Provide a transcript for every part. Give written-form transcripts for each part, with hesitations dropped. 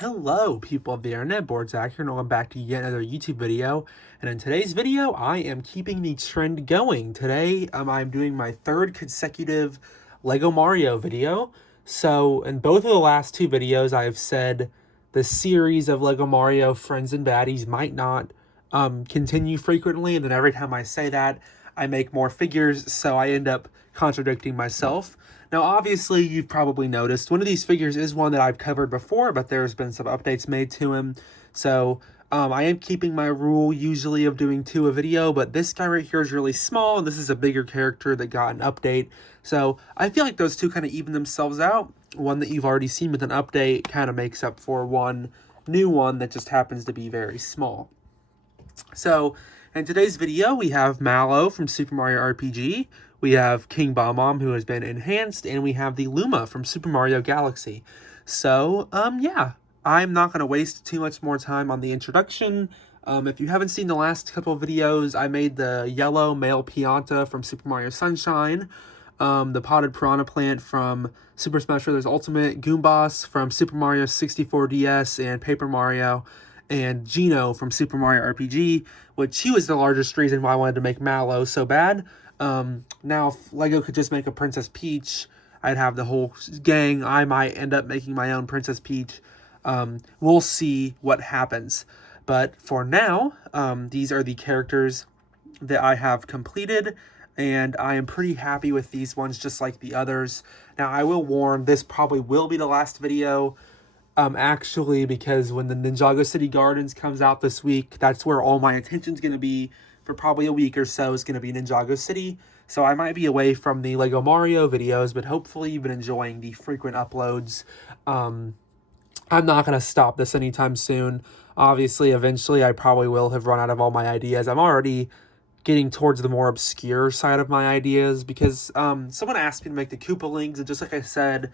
Hello, people of the internet, Board Zach here, and welcome back to yet another YouTube video. And in today's video, I am keeping the trend going. Today, I'm doing my third consecutive Lego Mario video. So, in both of the last two videos, I've said the series of Lego Mario Friends and Baddies might not continue frequently, and then every time I say that, I make more figures, so I end up contradicting myself. Now, obviously, you've probably noticed one of these figures is one that I've covered before, but there's been some updates made to him. So, I am keeping my rule usually of doing two a video, but this guy right here is really small, and this is a bigger character that got an update. So, I feel like those two kind of even themselves out. One that you've already seen with an update kind of makes up for one new one that just happens to be very small. So, in today's video, we have Mallow from Super Mario RPG, we have King Bob-omb, who has been enhanced, and we have the Luma from Super Mario Galaxy. So, yeah, I'm not going to waste too much more time on the introduction. If you haven't seen the last couple of videos, I made the yellow male Pianta from Super Mario Sunshine, the potted piranha plant from Super Smash Bros. Ultimate, Goombas from Super Mario 64 DS and Paper Mario, and Geno from Super Mario RPG, which he was the largest reason why I wanted to make Mallow so bad. Now, if Lego could just make a Princess Peach, I'd have the whole gang. I might end up making my own Princess Peach. We'll see what happens. But for now, these are the characters that I have completed, and I am pretty happy with these ones, just like the others. Now, I will warn, this probably will be the last video, actually, because when the Ninjago City Gardens comes out this week, that's where all my attention's going to be for probably a week or so, is going to be Ninjago City. So I might be away from the Lego Mario videos, but hopefully you've been enjoying the frequent uploads. I'm not going to stop this anytime soon. Obviously, eventually, I probably will have run out of all my ideas. I'm already getting towards the more obscure side of my ideas because someone asked me to make the Koopalings, and just like I said,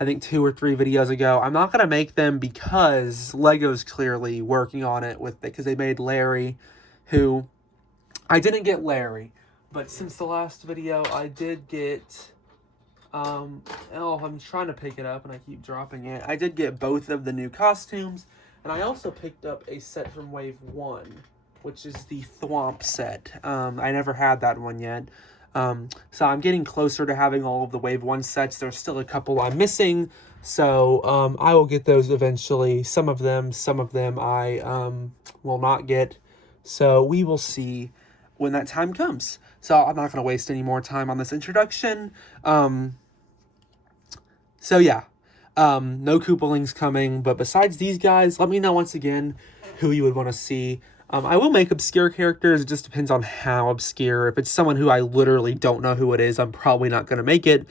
I think 2 or 3 videos ago, I'm not going to make them because Lego's clearly working on it because they made Larry, who... I didn't get Larry, but since the last video, I did get... I'm trying to pick it up, and I keep dropping it. I did get both of the new costumes, and I also picked up a set from Wave 1, which is the Thwomp set. I never had that one yet. So I'm getting closer to having all of the Wave 1 sets. There's still a couple I'm missing, so I will get those eventually. Some of them I will not get. So we will see when that time comes. So I'm not going to waste any more time on this introduction. So yeah, no Koopalings coming, but besides these guys, let me know once again who you would want to see. I will make obscure characters. It just depends on how obscure. If it's someone who I literally don't know who it is, I'm probably not going to make it,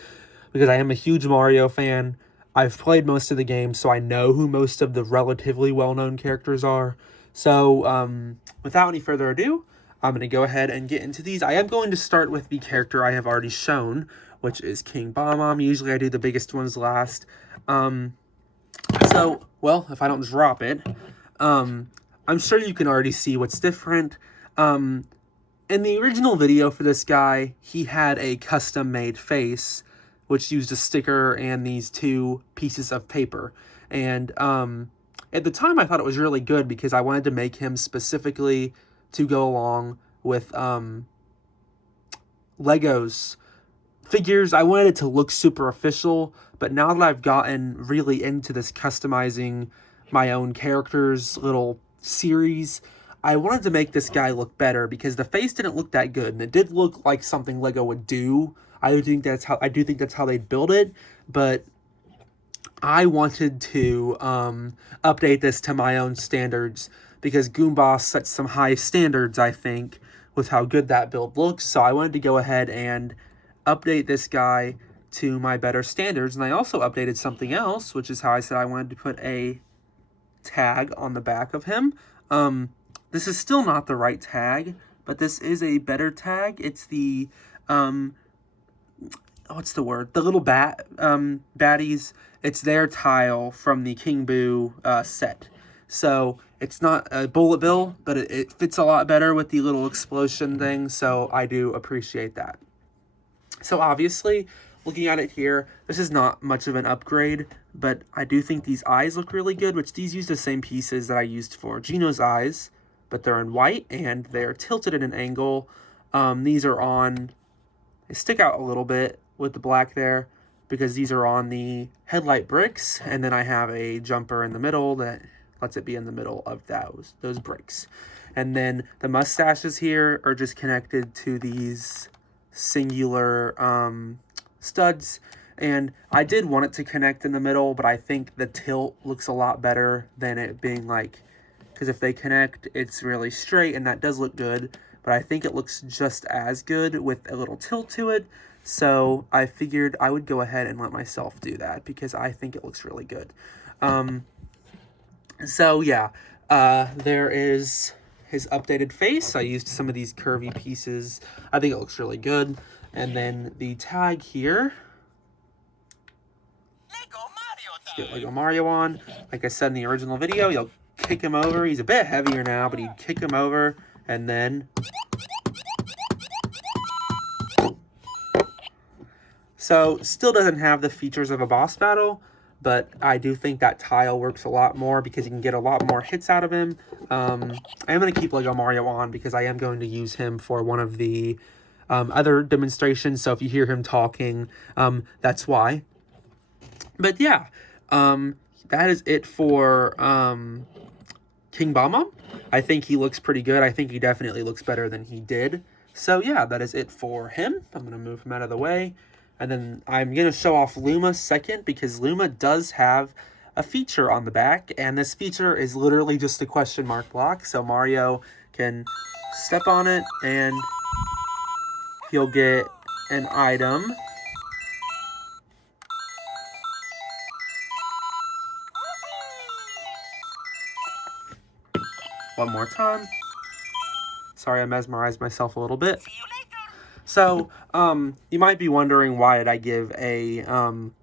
because I am a huge Mario fan. I've played most of the games, so I know who most of the relatively well-known characters are. So, without any further ado, I'm going to go ahead and get into these. I am going to start with the character I have already shown, which is King Bob-omb. Usually I do the biggest ones last. So, well, if I don't drop it, I'm sure you can already see what's different. In the original video for this guy, he had a custom-made face, which used a sticker and these 2 pieces of paper. And at the time, I thought it was really good because I wanted to make him specifically to go along with Lego's figures. I wanted it to look super official, but now that I've gotten really into this customizing my own characters little series, I wanted to make this guy look better because the face didn't look that good, and it did look like something Lego would do. I do think that's how they build it, but I wanted to update this to my own standards because Goombas sets some high standards, I think, with how good that build looks. So I wanted to go ahead and update this guy to my better standards. And I also updated something else, which is how I said I wanted to put a tag on the back of him. This is still not the right tag, but this is a better tag. It's the, what's the word? The little baddies. It's their tile from the King Boo set. So it's not a bullet bill, but it fits a lot better with the little explosion thing, so I do appreciate that. So obviously, looking at it here, this is not much of an upgrade, but I do think these eyes look really good, which these use the same pieces that I used for Gino's eyes, but they're in white and they're tilted at an angle. These are on, they stick out a little bit with the black there because these are on the headlight bricks, and then I have a jumper in the middle that lets it be in the middle of those bricks. And then the mustaches here are just connected to these singular studs, and I did want it to connect in the middle, but I think the tilt looks a lot better than it being like, because if they connect, it's really straight, and that does look good, but I think it looks just as good with a little tilt to it. So I figured I would go ahead and let myself do that because I think it looks really good. So yeah, there is his updated face. I used some of these curvy pieces. I think it looks really good. And then the tag here. Get Lego Mario on. Like I said in the original video, you'll kick him over. He's a bit heavier now, but you'd kick him over and then... So, still doesn't have the features of a boss battle, but I do think that tile works a lot more because you can get a lot more hits out of him. I am going to keep Lego Mario on because I am going to use him for one of the other demonstrations. So if you hear him talking, that's why. But yeah, that is it for King Bomb. I think he looks pretty good. I think he definitely looks better than he did. So yeah, that is it for him. I'm going to move him out of the way. And then I'm going to show off Luma second because Luma does have a feature on the back. And this feature is literally just a question mark block. So Mario can step on it and he'll get an item. One more time. Sorry, I mesmerized myself a little bit. So, you might be wondering why did I give a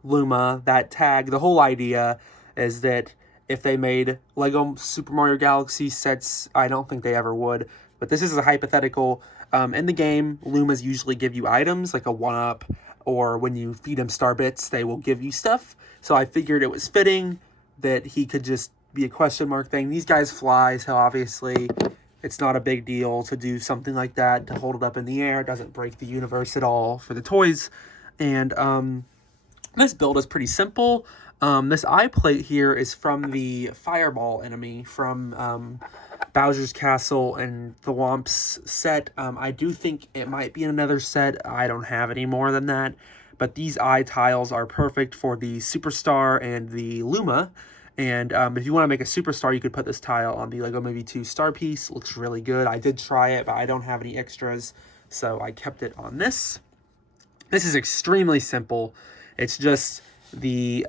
Luma that tag. The whole idea is that if they made Lego Super Mario Galaxy sets, I don't think they ever would, but this is a hypothetical. In the game, Lumas usually give you items, like a 1-up, or when you feed them star bits, they will give you stuff. So I figured it was fitting that he could just be a question mark thing. These guys fly, so obviously it's not a big deal to do something like that, to hold it up in the air. It doesn't break the universe at all for the toys. And this build is pretty simple. This eye plate here is from the Fireball enemy from Bowser's Castle and the Womps set. I do think it might be in another set. I don't have any more than that. But these eye tiles are perfect for the Superstar and the Luma. And if you want to make a Superstar, you could put this tile on the LEGO Movie 2 star piece. Looks really good. I did try it, but I don't have any extras, so I kept it on this. This is extremely simple. It's just the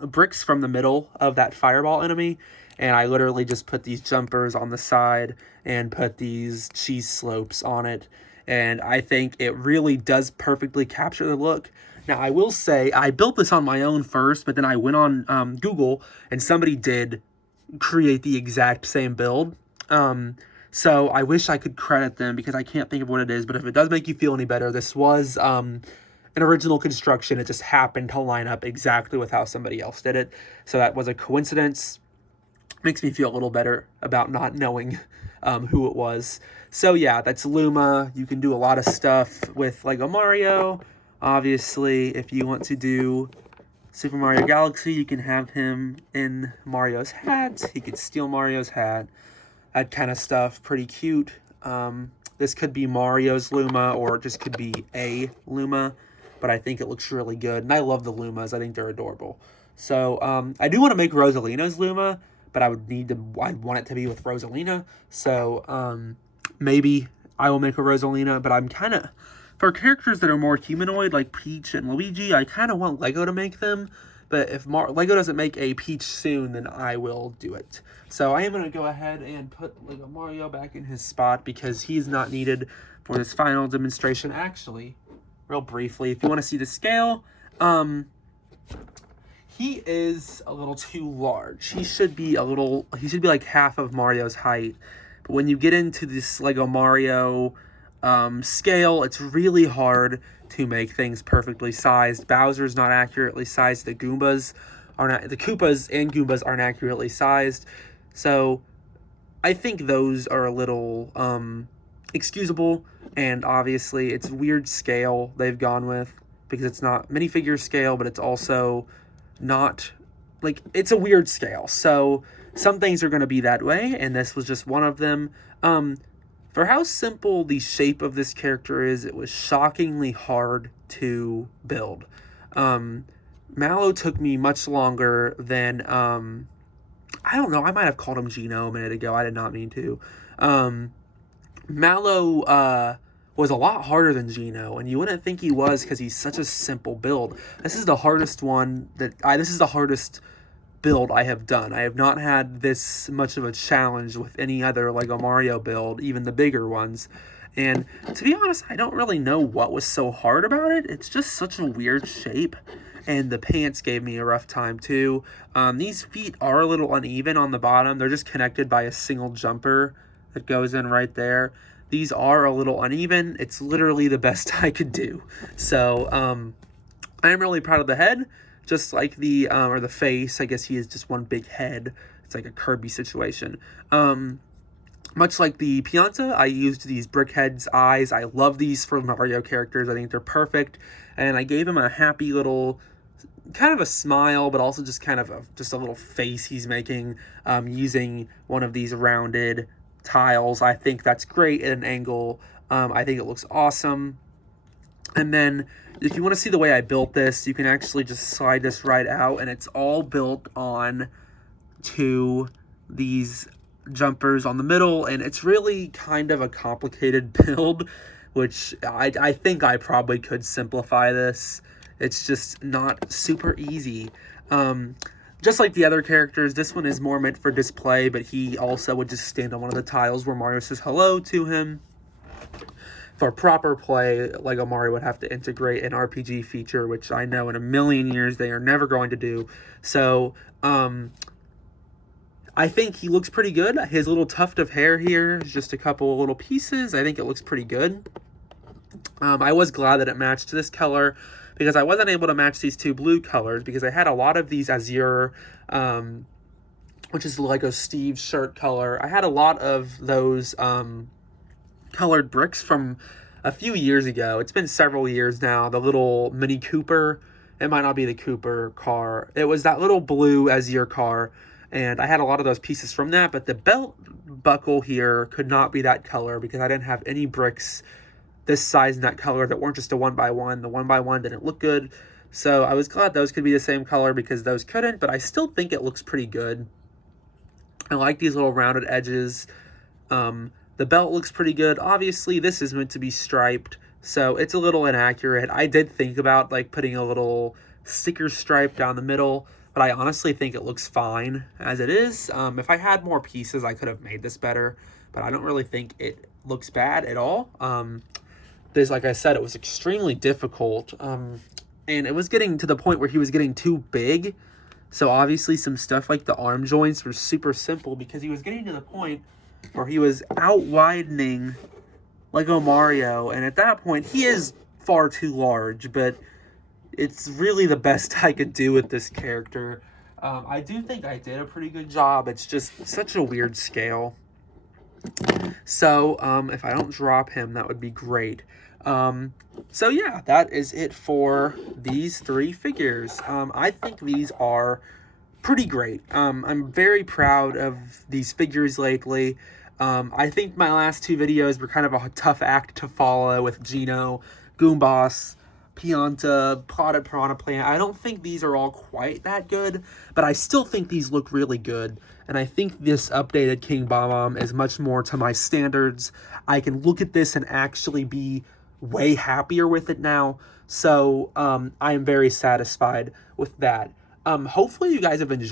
bricks from the middle of that Fireball enemy, and I literally just put these jumpers on the side and put these cheese slopes on it, and I think it really does perfectly capture the look. Now, I will say, I built this on my own first, but then I went on Google, and somebody did create the exact same build. So I wish I could credit them, because I can't think of what it is, but if it does make you feel any better, this was an original construction. It just happened to line up exactly with how somebody else did it. So that was a coincidence. Makes me feel a little better about not knowing who it was. So yeah, that's Luma. You can do a lot of stuff with Lego Mario. Obviously, if you want to do Super Mario Galaxy, you can have him in Mario's hat. He could steal Mario's hat. That kind of stuff. Pretty cute. This could be Mario's Luma, or it just could be a Luma. But I think it looks really good. And I love the Lumas. I think they're adorable. So, I do want to make Rosalina's Luma, but I'd want it to be with Rosalina. So, maybe I will make a Rosalina, but I'm kind of... For characters that are more humanoid, like Peach and Luigi, I kind of want Lego to make them. But if Lego doesn't make a Peach soon, then I will do it. So I am going to go ahead and put Lego Mario back in his spot, because he's not needed for this final demonstration. Actually, real briefly, if you want to see the scale, he is a little too large. He should be like half of Mario's height. But when you get into this Lego Mario scale. It's really hard to make things perfectly sized. Bowser's not accurately sized. The Koopas and Goombas aren't accurately sized. So I think those are a little excusable, and obviously it's weird scale they've gone with, because it's not minifigure scale, but it's also not, like, it's a weird scale. So some things are going to be that way, and this was just one of them. For how simple the shape of this character is, it was shockingly hard to build. Mallow took me much longer than, I don't know, I might have called him Gino a minute ago. I did not mean to. Mallow was a lot harder than Gino, and you wouldn't think he was because he's such a simple build. This is the hardest one this is the hardest build I have done. I have not had this much of a challenge with any other Lego Mario build, even the bigger ones. And to be honest, I don't really know what was so hard about it. It's just such a weird shape. And the pants gave me a rough time too. These feet are a little uneven on the bottom. They're just connected by a single jumper that goes in right there. These are a little uneven. It's literally the best I could do. So I'm really proud of the head. Just like the or the face. I guess he is just one big head. It's like a Kirby situation. Much like the Pianta, I used these Brickhead's eyes. I love these for Mario characters. I think they're perfect. And I gave him a happy little, kind of a smile, but also just kind of just a little face he's making using one of these rounded tiles. I think that's great at an angle. I think it looks awesome. And then if you want to see the way I built this, you can actually just slide this right out, and it's all built on to these jumpers on the middle, and it's really kind of a complicated build, which I think I probably could simplify this. It's just not super easy. Just like the other characters, this one is more meant for display, but he also would just stand on one of the tiles where Mario says hello to him. For proper play, Lego Mario would have to integrate an RPG feature, which I know in a million years they are never going to do. So, I think he looks pretty good. His little tuft of hair here is just a couple little pieces. I think it looks pretty good. I was glad that it matched this color, because I wasn't able to match these two blue colors, because I had a lot of these azure, which is like a Steve shirt color. I had a lot of those colored bricks from a few years ago. It's been several years now. The little Mini Cooper. It might not be the Cooper car. It was that little blue azure car. And I had a lot of those pieces from that. But the belt buckle here could not be that color, because I didn't have any bricks this size and that color that weren't just a 1x1. The 1x1 didn't look good. So I was glad those could be the same color, because those couldn't. But I still think it looks pretty good. I like these little rounded edges. The belt looks pretty good. Obviously, this is meant to be striped, so it's a little inaccurate. I did think about like putting a little sticker stripe down the middle, but I honestly think it looks fine as it is. If I had more pieces, I could have made this better, but I don't really think it looks bad at all. This, like I said, it was extremely difficult, and it was getting to the point where he was getting too big. So obviously some stuff like the arm joints were super simple, because he was getting to the point where he was out-widening Lego Mario, and at that point, he is far too large, but it's really the best I could do with this character. I do think I did a pretty good job. It's just such a weird scale. So, if I don't drop him, that would be great. So yeah, that is it for these three figures. I think these are pretty great. I'm very proud of these figures lately. I think my last two videos were kind of a tough act to follow with Gino, Goomboss, Pianta, Plotted Piranha Plant. I don't think these are all quite that good, but I still think these look really good. And I think this updated King Bomb is much more to my standards. I can look at this and actually be way happier with it now. So I am very satisfied with that. Hopefully you guys have been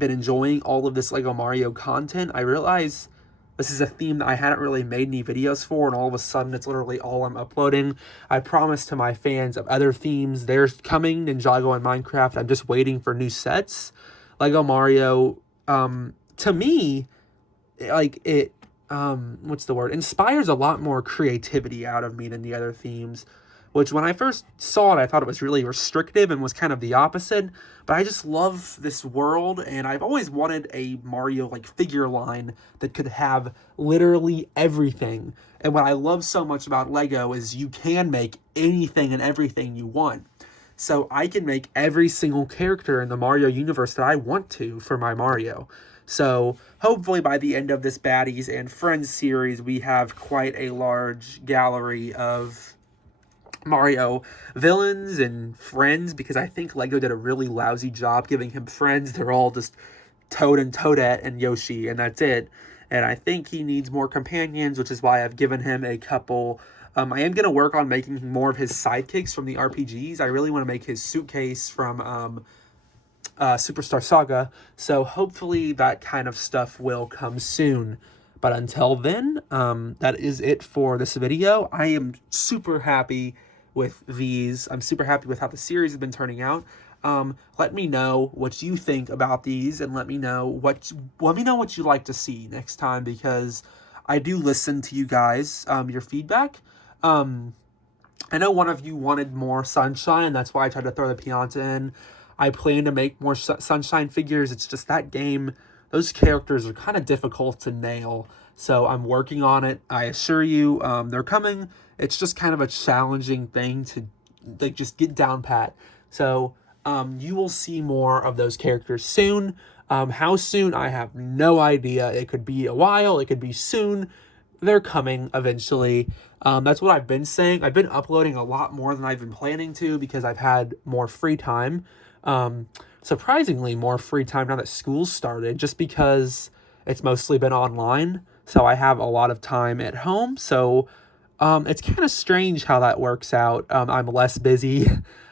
enjoying all of this Lego Mario content. I realize this is a theme that I hadn't really made any videos for, and all of a sudden it's literally all I'm uploading. I promised to my fans of other themes, they're coming, Ninjago and Minecraft. I'm just waiting for new sets. Lego Mario, to me, like, it what's the word? Inspires a lot more creativity out of me than the other themes, which when I first saw it, I thought it was really restrictive and was kind of the opposite. But I just love this world, and I've always wanted a Mario like figure line that could have literally everything. And what I love so much about Lego is you can make anything and everything you want. So I can make every single character in the Mario universe that I want to for my Mario. So hopefully by the end of this Baddies and Friends series, we have quite a large gallery of Mario villains and friends, because I think Lego did a really lousy job giving him friends. They're all just Toad and Toadette and Yoshi, and that's it. And I think he needs more companions, which is why I've given him a couple. I am going to work on making more of his sidekicks from the RPGs. I really want to make his suitcase from Superstar Saga, so hopefully that kind of stuff will come soon. But until then, that is it for this video. I am super happy with these. I'm super happy with how the series has been turning out. Let me know what you think about these, and let me know what you'd like to see next time, because I do listen to you guys, your feedback. I know one of you wanted more Sunshine, and that's why I tried to throw the Pianta in. I plan to make more Sunshine figures. It's just that game, those characters are kind of difficult to nail. So I'm working on it. I assure you, they're coming. It's just kind of a challenging thing to like just get down pat. So you will see more of those characters soon. How soon, I have no idea. It could be a while. It could be soon. They're coming eventually. That's what I've been saying. I've been uploading a lot more than I've been planning to, because I've had more free time. Surprisingly more free time now that school's started, just because it's mostly been online. So I have a lot of time at home. So it's kind of strange how that works out. I'm less busy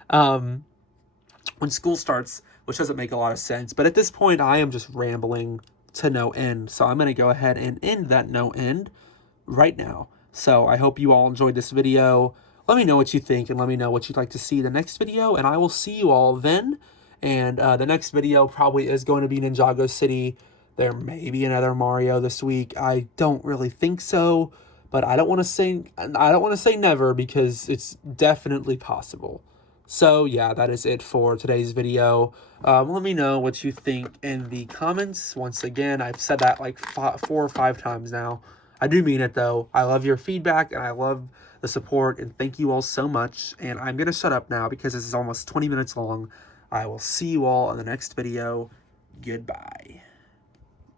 when school starts, which doesn't make a lot of sense. But at this point, I am just rambling to no end. So I'm going to go ahead and end that no end right now. So I hope you all enjoyed this video. Let me know what you think, and let me know what you'd like to see in the next video, and I will see you all then. And the next video probably is going to be Ninjago City. There may be another Mario this week. I don't really think so, but I don't want to say never, because it's definitely possible. So yeah, that is it for today's video. Let me know what you think in the comments. Once again, I've said that like 4 or 5 times now. I do mean it though. I love your feedback, and I love the support, and thank you all so much. And I'm going to shut up now because this is almost 20 minutes long. I will see you all in the next video. Goodbye.